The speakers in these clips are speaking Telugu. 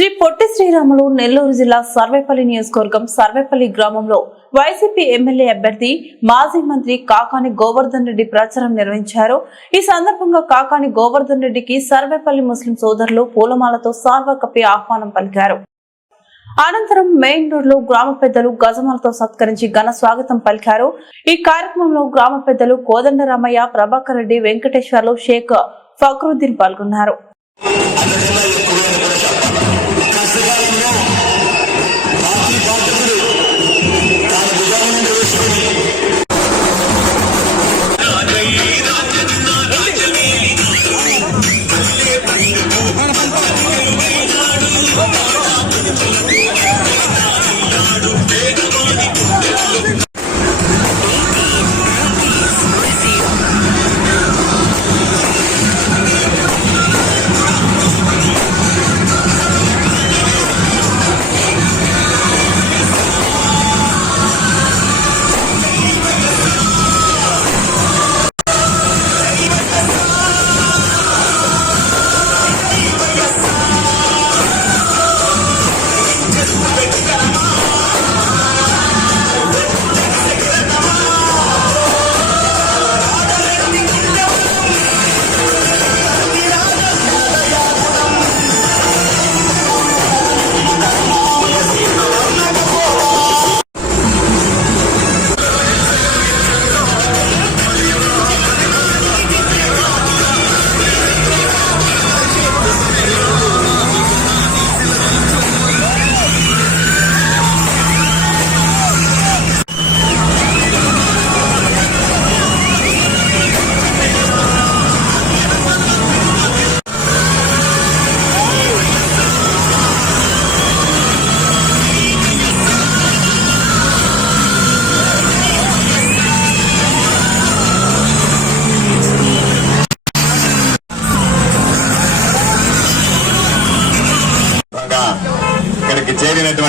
శ్రీ పొట్టి శ్రీరాములు నెల్లూరు జిల్లా సర్వేపల్లి నియోజకవర్గం సర్వేపల్లి గ్రామంలో వైసీపీ ఎమ్మెల్యే అభ్యర్థి మాజీ మంత్రి కాకాని గోవర్ధన్ రెడ్డి ప్రచారం నిర్వహించారు. ఈ సందర్భంగా కాకాని గోవర్ధన్ రెడ్డికి సర్వేపల్లి ముస్లిం సోదరులు పూలమాలతో సాల్వా కప్పి ఆహ్వానం పలికారు. అనంతరం మెయిన్ రోడ్లో గ్రామ పెద్దలు గజమాలతో సత్కరించి ఘన స్వాగతం పలికారు. ఈ కార్యక్రమంలో గ్రామ పెద్దలు కోదండరామయ్య ప్రభాకర్ రెడ్డి వెంకటేశ్వర్లు షేక్ ఫక్రుద్దీన్ పాల్గొన్నారు.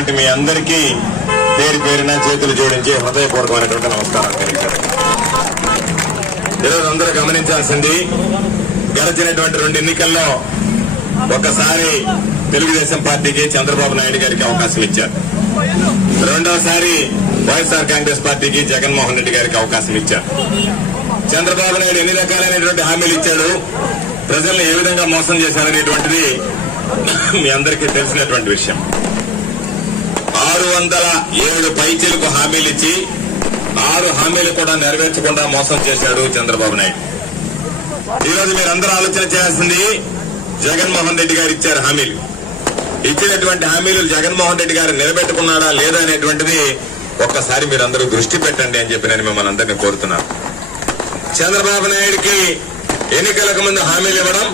చేరినటువంటి మీ అందరికీ పేరు పేరున చేతులు జోడించి హృదయపూర్వకమైనటువంటి నమస్కారం తెలియజేస్తాను. ఈరోజు అందరూ గమనించాల్సింది గడిచినటువంటి రెండు ఎన్నికల్లో ఒకసారి తెలుగుదేశం పార్టీకి చంద్రబాబు నాయుడు గారికి అవకాశం ఇచ్చారు. రెండోసారి వైఎస్ఆర్ కాంగ్రెస్ పార్టీకి జగన్మోహన్ రెడ్డి గారికి అవకాశం ఇచ్చారు. చంద్రబాబు నాయుడు ఎన్ని రకాలైనటువంటి హామీలు ఇచ్చాడు ప్రజల్ని ఏ విధంగా మోసం చేశారనేటువంటిది మీ అందరికీ తెలిసినటువంటి విషయం. ఆరు వందల ఏడు పైచీలకు హామీలు ఇచ్చి ఆరు హామీలు కూడా నెరవేర్చకుండా మోసం చేశాడు చంద్రబాబు నాయుడు. ఈరోజు మీరందరూ ఆలోచన చేయాల్సింది జగన్మోహన్ రెడ్డి గారు ఇచ్చారు హామీలు. ఇచ్చినటువంటి హామీలు జగన్మోహన్ రెడ్డి గారు నిలబెట్టుకున్నాడా లేదా అనేటువంటిది ఒక్కసారి మీరందరూ దృష్టి పెట్టండి అని చెప్పి నేను మిమ్మల్ని అందరినీ కోరుతున్నాను. చంద్రబాబు నాయుడికి ఎన్నికలకు ముందు హామీలు ఇవ్వడం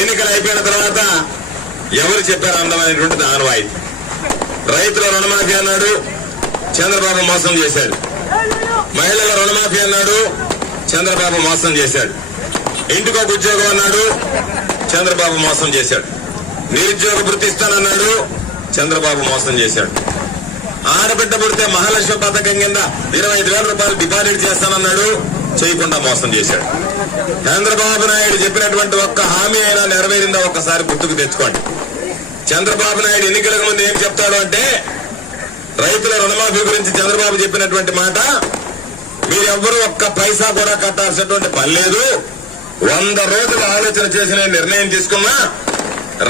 ఎన్నికలు అయిపోయిన తర్వాత ఎవరు చెప్పారు అందమైనటువంటి ఆనవాయితీ. రైతుల రుణమాఫీ అన్నాడు చంద్రబాబు మోసం చేశాడు. మహిళల రుణమాఫీ అన్నాడు చంద్రబాబు మోసం చేశాడు. ఇంటికి ఒక ఉద్యోగం అన్నాడు చంద్రబాబు మోసం చేశాడు. నిరుద్యోగ వృత్తి ఇస్తానన్నాడు చంద్రబాబు మోసం చేశాడు. ఆడబిడ్డ పుడితే మహాలక్ష్మి పథకం కింద ఇరవై ఐదు వేల రూపాయలు డిపాజిట్ చేస్తానన్నాడు చేయకుండా మోసం చేశాడు. చంద్రబాబు నాయుడు చెప్పినటువంటి ఒక్క హామీ అయినా నెరవేరిందా? ఒక్కసారి గుర్తుకు తెచ్చుకోండి. చంద్రబాబు నాయుడు ఎన్నికలకు ముందు ఏం చెప్తాడు అంటే రైతుల రుణమాఫీ గురించి చంద్రబాబు చెప్పినటువంటి మాట మీరెవ్వరూ ఒక్క పైసా కూడా కట్టాల్సినటువంటి పని లేదు. వంద రోజులు ఆలోచన చేసిన నిర్ణయం తీసుకున్నా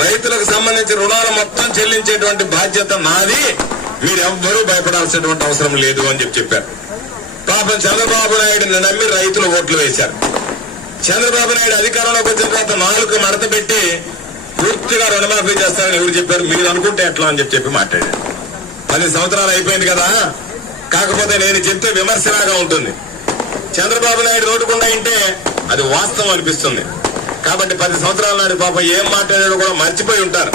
రైతులకు సంబంధించి రుణాలు మొత్తం చెల్లించేటువంటి బాధ్యత నాది. మీరెవ్వరూ భయపడాల్సినటువంటి అవసరం లేదు అని చెప్పి చెప్పారు. పాపం చంద్రబాబు నాయుడిని నమ్మి రైతులు ఓట్లు వేశారు. చంద్రబాబు నాయుడు అధికారంలోకి వచ్చిన తర్వాత నాలుగు మడత పెట్టి పూర్తిగా రుణమాఫీ చేస్తారని ఎవరు చెప్పారు? మీరు అనుకుంటే ఎట్లా అని చెప్పి చెప్పి మాట్లాడారు. పది సంవత్సరాలు అయిపోయింది కదా. కాకపోతే నేను చెప్తే విమర్శలాగా ఉంటుంది. చంద్రబాబు నాయుడు రోడ్డుకుండా ఇంటే అది వాస్తవం అనిపిస్తుంది. కాబట్టి పది సంవత్సరాల నాడు పాప ఏం మాట్లాడాడో కూడా మర్చిపోయి ఉంటారు.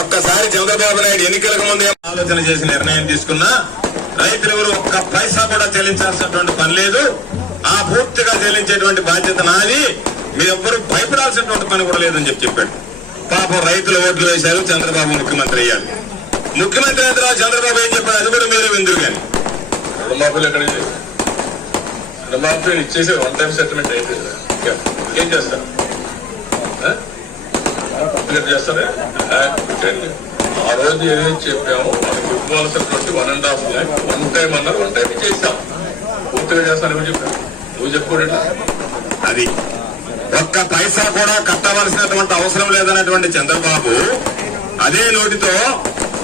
ఒక్కసారి చంద్రబాబు నాయుడు ఎన్నికలకు ముందే ఆలోచన చేసి నిర్ణయం తీసుకున్నా రైతులు ఎవరు ఒక్క పైసా కూడా చెల్లించాల్సినటువంటి పని లేదు. ఆ పూర్తిగా చెల్లించేటువంటి బాధ్యత నాది. మీరెవ్వరూ భయపడాల్సినటువంటి పని కూడా లేదని చెప్పి చెప్పాడు. పాపం రైతులు ఓట్లు వేశారు చంద్రబాబు ముఖ్యమంత్రి అయ్యారు. ముఖ్యమంత్రి అయిన తర్వాత చంద్రబాబు ఏం చెప్పాడు? అది కూడా మీరే విందురు కానీ. రుణమాఫీలు ఎక్కడ రుణమాఫీ ఇచ్చేసి వన్ టైం సెటిల్మెంట్ అయిపోయింది ఏం చేస్తారు? చేస్తారే? ఆ, రోజు ఏదైతే చెప్పామో. మనకి ఇవ్వాల్సినటువంటి one and half lakh one time అన్నారు వన్ టైం చేస్తాం పూర్తిగా చేస్తాను చెప్పాను నువ్వు చెప్పుకోండి అది ఒక్క పైసా కూడా కట్టవలసినటువంటి అవసరం లేదన్నటువంటి చంద్రబాబు అదే నోటితో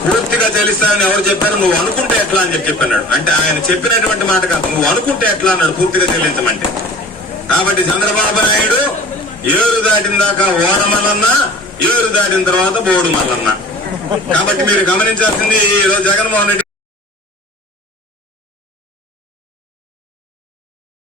పూర్తిగా చెల్లిస్తానని ఎవరు చెప్పారు? నువ్వు అనుకుంటే ఎట్లా? అని చెప్పి చెప్పన్నాడు. అంటే ఆయన చెప్పినటువంటి మాట కాదు. నువ్వు అనుకుంటే ఎట్లా? అన్నాడు పూర్తిగా చెల్లించమంటే. కాబట్టి చంద్రబాబు నాయుడు ఏరు దాటిన దాకా ఓరమలన్నా ఏరు దాటిన తర్వాత బోడు మల్లన్న. కాబట్టి మీరు గమనించాల్సింది ఈరోజు జగన్మోహన్ రెడ్డి